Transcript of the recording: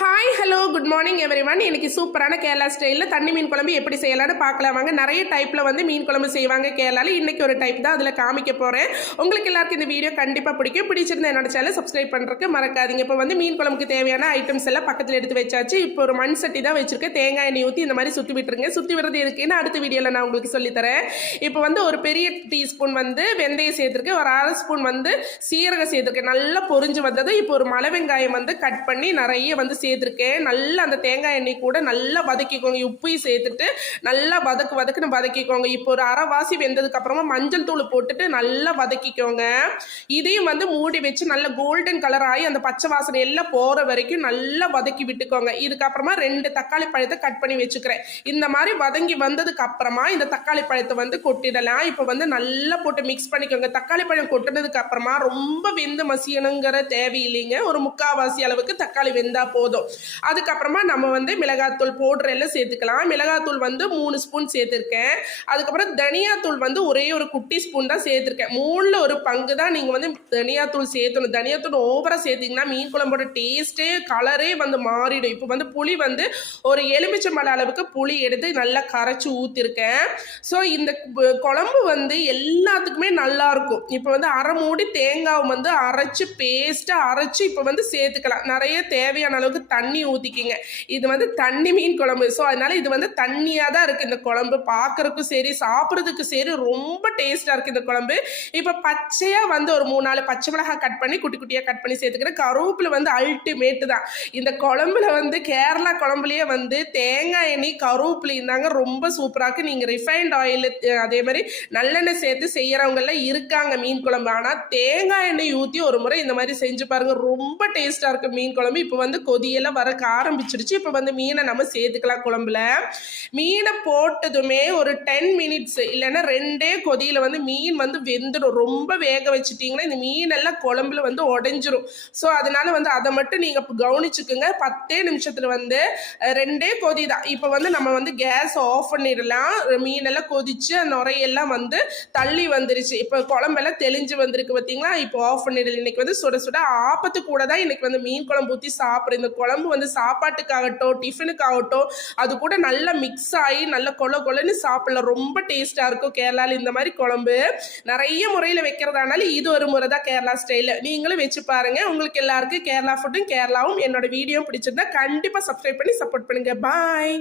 Hi hello good morning everyone. இன்னைக்கு சூப்பரான கேரளா ஸ்டைலில் தண்ணி மீன் குழம்பு எப்படி செய்யலாம்னு பார்க்கலாம் வாங்க. நிறைய டைப்பில் வந்து மீன் குழம்பு செய்வாங்க கேரளாவில். இன்னைக்கு ஒரு டைப் தான் அதில் காமிக்க போகிறேன். உங்களுக்கு எல்லாருக்கும் இந்த வீடியோ கண்டிப்பாக பிடிக்கும். பிடிச்சிருந்தா என்னோட சேனல் சப்ஸ்கிரைப் பண்ணுறதுக்கு மறக்காதீங்க. இப்போ வந்து மீன் குழம்புக்கு தேவையான ஐட்டம்ஸ் எல்லாம் பக்கத்தில் எடுத்து வச்சாச்சு. இப்போ ஒரு மண் சட்டி தான் வச்சிருக்கேன். தேங்காய் எண்ணெய் ஊற்றி இந்த மாதிரி சுற்றி விட்டுருங்க. சுற்றி விடுறது எதுக்குன்னு அடுத்த வீடியோவில் நான் உங்களுக்கு சொல்லித்தரேன். இப்போ வந்து ஒரு பெரிய டீஸ்பூன் வந்து வெந்தயம் சேர்த்துருக்கேன். ஒரு அரை ஸ்பூன் வந்து சீரகம் சேர்த்துருக்கேன். நல்லா பொரிஞ்சு வந்தது. இப்போ ஒரு மலை வெங்காயம் வந்து கட் பண்ணி நிறைய வந்து சேர்த்துருக்கேன். நல்லா அந்த தேங்காய் எண்ணெய் கூட நல்லா வதக்கிக்கோங்க. உப்பையும் சேர்த்துட்டு நல்லா வதக்குன்னு வதக்கிக்கோங்க. இப்போ ஒரு அரைவாசி வெந்ததுக்கு அப்புறமா மஞ்சள் தூள் போட்டுட்டு நல்லா வதக்கிக்கோங்க. இதையும் வந்து மூடி வச்சு நல்ல கோல்டன் கலர் ஆகி அந்த பச்சை வாசனை எல்லாம் போற வரைக்கும் நல்லா வதக்கி விட்டுக்கோங்க. இதுக்கப்புறமா 2 தக்காளி பழத்தை கட் பண்ணி வச்சுக்கிறேன். இந்த மாதிரி வதங்கி வந்ததுக்கு அப்புறமா இந்த தக்காளி பழத்தை வந்து கொட்டிடலாம். இப்போ வந்து நல்லா போட்டு மிக்ஸ் பண்ணிக்கோங்க. தக்காளி பழம் கொட்டினதுக்கு அப்புறமா ரொம்ப வெந்து மசியணுங்கிற தேவையில்லைங்க. ஒரு 3/4 அளவுக்கு தக்காளி வெந்தா போதும். அதுக்கப்புறமா நம்ம வந்து மிளகாத்தூள் பவுடர் எல்லாம் சேர்த்துக்கலாம். மிளகாத்தூள் வந்து 3 ஸ்பூன் சேர்த்துருக்கேன். அதுக்கப்புறம் தனியாத்தூள் வந்து ஒரே ஒரு குட்டி ஸ்பூன் தான் சேர்த்துருக்கேன். 3ல் ஒரு பங்கு தான் நீங்கள் வந்து தனியாத்தூள் சேர்த்தணும். தனியாத்தூள் ஓவராக சேர்த்திங்கன்னா மீன் குழம்போட டேஸ்ட்டே கலரே வந்து மாறிடும். இப்போ வந்து புளி வந்து ஒரு எலுமிச்சம்பழ அளவுக்கு புளி எடுத்து நல்லா கரைச்சி ஊற்றிருக்கேன். ஸோ இந்த குழம்பு வந்து எல்லாத்துக்குமே நல்லா இருக்கும். இப்போ வந்து அரை மூடி தேங்காய் வந்து அரைச்சி பேஸ்ட்டாக அரைச்சி இப்போ வந்து சேர்த்துக்கலாம். நிறைய தேவையான அளவுக்கு தண்ணி ஊற்றிக்கிங்க. இது வந்து தண்ணி மீன் குழம்பு. ஸோ அதனால இது வந்து தண்ணியாக தான் இருக்குது இந்த குழம்பு. பார்க்குறதுக்கும் சரி சாப்பிட்றதுக்கு சரி ரொம்ப டேஸ்ட்டாக இருக்குது இந்த குழம்பு. இப்போ பச்சையாக வந்து ஒரு 3-4 பச்சை மிளகாய் கட் பண்ணி குட்டி குட்டியாக கட் பண்ணி சேர்த்துக்கிறேன். கருவேப்பிலை வந்து அல்டிமேட்டு தான் இந்த குழம்புல. வந்து கேரளா குழம்புலேயே வந்து தேங்காய் எண்ணெய் கருவேப்பிலையும் தாங்க ரொம்ப சூப்பராக இருக்குது. நீங்கள் ரிஃபைண்ட் ஆயில் அதே மாதிரி நல்லெண்ணெய் சேர்த்து செய்கிறவங்கெல்லாம் இருக்காங்க மீன் குழம்பு. ஆனால் தேங்காய் எண்ணெய் ஊற்றி ஒரு முறை இந்த மாதிரி செஞ்சு பாருங்கள். ரொம்ப டேஸ்ட்டாக இருக்குது மீன் குழம்பு. இப்போ வந்து கொதியெல்லாம் வரக்க ஆரம்பிச்சிருச்சு. இப்போ வந்து மீனை நம்ம சேர்த்துக்கலாம். குழம்புல மீனை போட்டதுமே ஒரு 10 மினிட்ஸ் இல்லைன்னா 2 கொதியில் வந்து மீன் வந்து வெந்துடும். ரொம்ப வேக வச்சுட்டிங்கன்னா இந்த மீனெல்லாம் குழம்புல வந்து உடைஞ்சிரும். ஸோ அதனால வந்து அதை மட்டும் நீங்கள் கவனிச்சுக்குங்க. 10 நிமிஷத்தில் வந்து 2 கொதி தான். இப்போ வந்து நம்ம வந்து கேஸ் ஆஃப் பண்ணிடலாம். மீனெல்லாம் கொதிச்சு அந்த நுரையெல்லாம் வந்து தள்ளி வந்துருச்சு. இப்போ குழம்பெல்லாம் தெளிஞ்சு வந்திருக்கு பார்த்தீங்களா. இப்போ ஆஃப் பண்ணிடலாம். இன்னைக்கு வந்து சுட சுட ஆப்பத்து கூட தான் இன்னைக்கு வந்து மீன் குழம்பு ஊற்றி சாப்பிட்றேன். இந்த குழம்பு வந்து சாப்பாட்டுக்காகட்டும் டிஃபனுக்காகட்டும் அது கூட நல்லா மிக்ஸ் ஆகி நல்லா கொலன்னு சாப்பிடலாம். ரொம்ப டேஸ்ட்டாக இருக்கும் கேரளாவில் இந்த மாதிரி குழம்பு. நிறைய முறையில் வைக்கிறதானாலும் இது ஒரு முறை தான் கேரளா ஸ்டைல். நீங்களும் வச்சு பாருங்க. உங்களுக்கு எல்லாருக்கும் கேரளா ஃபுட்டும் கேரளாவும் என்னோட வீடியோ பிடிச்சிருந்தா கண்டிப்பாக சப்ஸ்கிரைப் பண்ணி சப்போர்ட் பண்ணுங்க. பாய்.